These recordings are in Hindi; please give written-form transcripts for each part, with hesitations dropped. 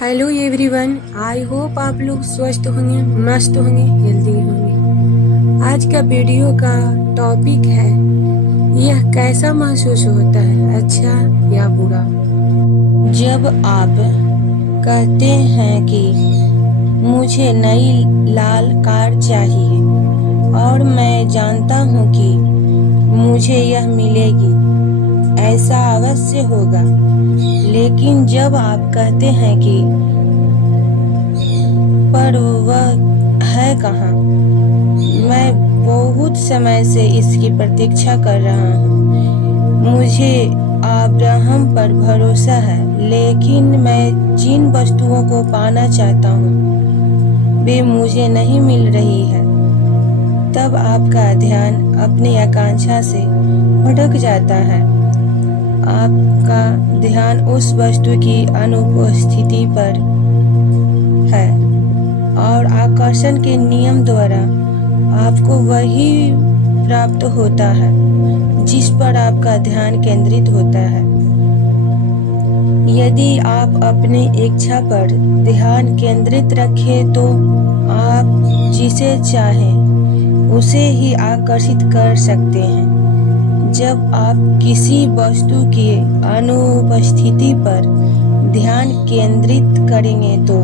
हेलो एवरीवन, आई होप आप लोग स्वस्थ होंगे, मस्त होंगे, हेल्दी होंगे। आज का वीडियो का टॉपिक है, यह कैसा महसूस होता है, अच्छा या बुरा। जब आप कहते हैं कि मुझे नई लाल कार चाहिए और मैं जानता हूँ कि मुझे यह मिलेगी, ऐसा अवश्य होगा। लेकिन जब आप कहते हैं कि पर वह है कहाँ, मैं बहुत समय से इसकी प्रतीक्षा कर रहा हूँ। मुझे अब्राहम पर भरोसा है, लेकिन मैं जिन वस्तुओं को पाना चाहता हूँ वे मुझे नहीं मिल रही है। तब आपका ध्यान अपनी आकांक्षा से भटक जाता है। आपका ध्यान उस वस्तु की अनुपस्थिति पर है और आकर्षण के नियम द्वारा आपको वही प्राप्त होता है जिस पर आपका ध्यान केंद्रित होता है। यदि आप अपनी इच्छा पर ध्यान केंद्रित रखें तो आप जिसे चाहें उसे ही आकर्षित कर सकते हैं। जब आप किसी वस्तु की अनुपस्थिति पर ध्यान केंद्रित करेंगे तो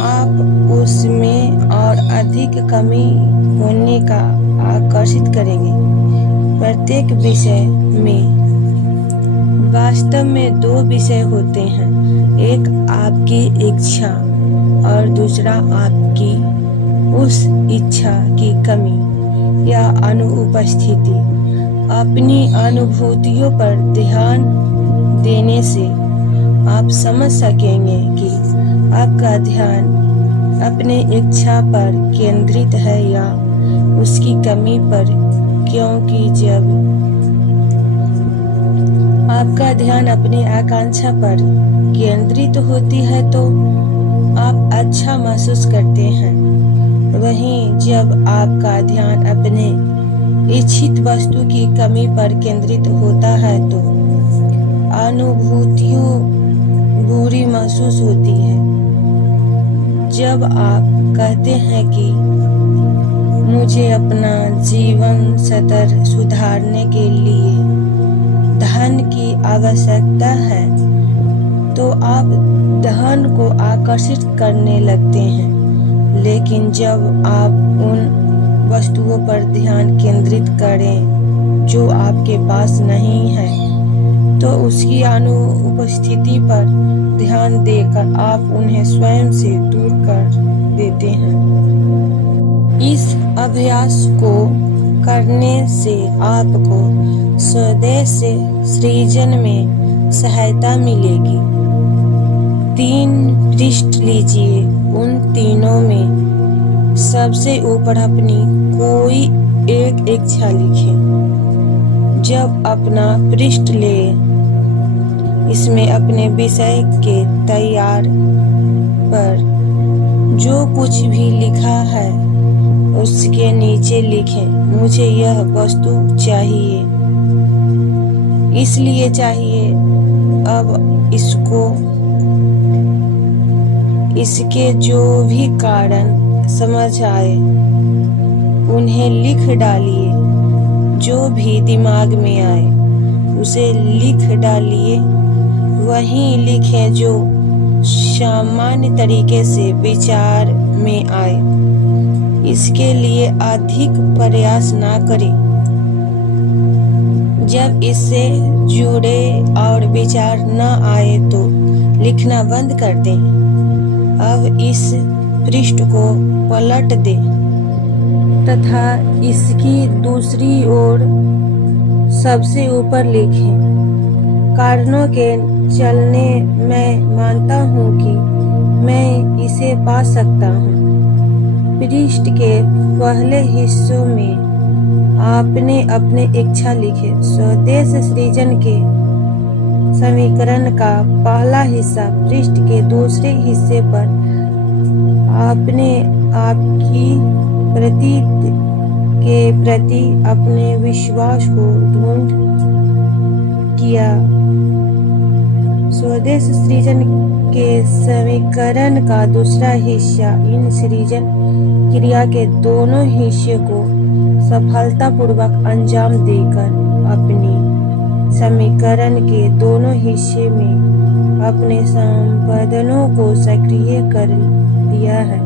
आप उसमें और अधिक कमी होने का आकर्षित करेंगे। प्रत्येक विषय में वास्तव में दो विषय होते हैं, एक आपकी इच्छा और दूसरा आपकी उस इच्छा की कमी या अनुपस्थिति। अपनी अनुभूतियों पर ध्यान देने से आप समझ सकेंगे कि आपका ध्यान अपनी इच्छा पर केंद्रित है या उसकी कमी पर, क्योंकि जब आपका ध्यान अपनी आकांक्षा पर केंद्रित होती है तो आप अच्छा महसूस करते हैं। वहीं जब आपका ध्यान अपने इच्छित वस्तु की कमी पर केंद्रित होता है तो अनुभूतियों बुरी महसूस होती है। जब आप कहते हैं कि मुझे अपना जीवन स्तर सुधारने के लिए धन की आवश्यकता है तो आप धन को आकर्षित करने लगते हैं। लेकिन जब आप उन वस्तुओं पर ध्यान केंद्रित करें जो आपके पास नहीं है तो उसकी अनुपस्थिति पर ध्यान देकर आप उन्हें स्वयं से दूर कर देते हैं। इस अभ्यास को करने से आपको स्वदेश से सृजन में सहायता मिलेगी। 3 पृष्ठ लीजिए, उन तीनों में सबसे ऊपर अपनी कोई एक इच्छा लिखें। जब अपना पृष्ठ ले, इसमें अपने विषय के तैयार पर जो कुछ भी लिखा है उसके नीचे लिखें, मुझे यह वस्तु चाहिए, इसलिए चाहिए। अब इसके जो भी कारण समझ आए उन्हें लिख डालिए। जो भी दिमाग में आए उसे लिख डालिए। वही लिखें जो सामान्य तरीके से विचार में आए। इसके लिए अधिक प्रयास ना करें। जब इससे जुड़े और विचार न आए तो लिखना बंद कर दें। अब इस पृष्ठ को पलट दें तथा इसकी दूसरी ओर सबसे ऊपर लिखें, कारणों के चलने मैं मानता हूँ कि मैं इसे पा सकता हूँ। पृष्ठ के पहले हिस्सों में आपने अपने इच्छा लिखे। स्वदेश सृजन के समीकरण का पहला हिस्सा पृष्ठ के दूसरे हिस्से पर आपने आपकी के प्रति अपने विश्वास को ढूंढ किया। स्वदेश सृजन के समीकरण का दूसरा हिस्सा इन सृजन क्रिया के दोनों हिस्से को सफलतापूर्वक अंजाम देकर अपनी समीकरण के दोनों हिस्से में अपने संपादनों को सक्रिय कर दिया है।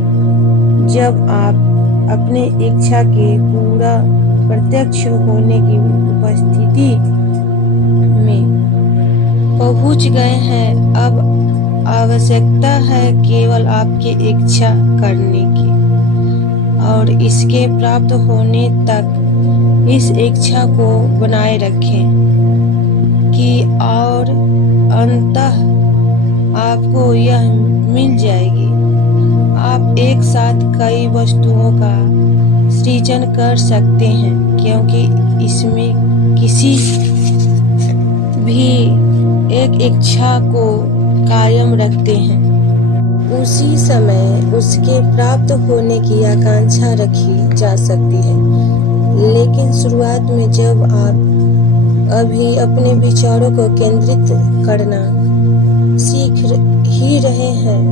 जब आप अपने इच्छा के पूरा प्रत्यक्ष होने की उपस्थिति में पहुंच गए हैं, अब आवश्यकता है केवल आपकी इच्छा करने की और इसके प्राप्त होने तक इस इच्छा को बनाए रखें कि और अंततः आपको यह मिल जाएगी। आप एक साथ कई वस्तुओं का सृजन कर सकते हैं क्योंकि इसमें किसी भी एक इच्छा को कायम रखते हैं। उसी समय उसके प्राप्त होने की आकांक्षा रखी जा सकती है, लेकिन शुरुआत में जब आप अभी अपने विचारों को केंद्रित करना सीख ही रहे हैं,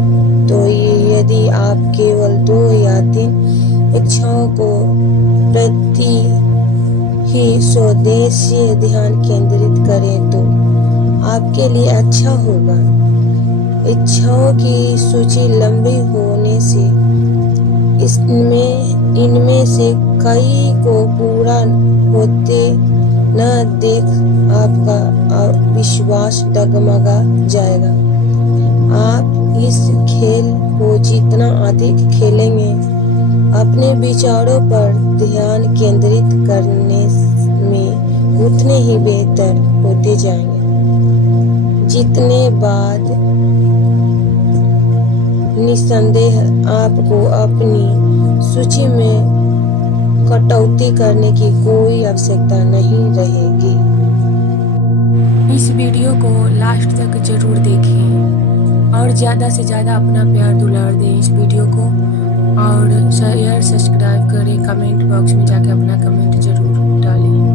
तो यदि आप केवल 2 या 3 इच्छाओं को प्रति ही स्वदेशीय ध्यान केंद्रित करें तो आपके लिए अच्छा होगा। इच्छाओं की सूची लंबी होने से इनमें से कई को पूरा होते न देख आपका विश्वास डगमगा जाएगा। आप इस खेल को जितना अधिक खेलेंगे, अपने विचारों पर ध्यान केंद्रित करने में उतने ही बेहतर होते जाएंगे। जितने बाद निसंदेह आपको अपनी सूची में कटौती करने की कोई आवश्यकता नहीं रहेगी। इस वीडियो को लास्ट तक जरूर देखें और ज़्यादा से ज़्यादा अपना प्यार दुलार दें इस वीडियो को और शेयर सब्सक्राइब करें। कमेंट बॉक्स में जाके अपना कमेंट जरूर डालें।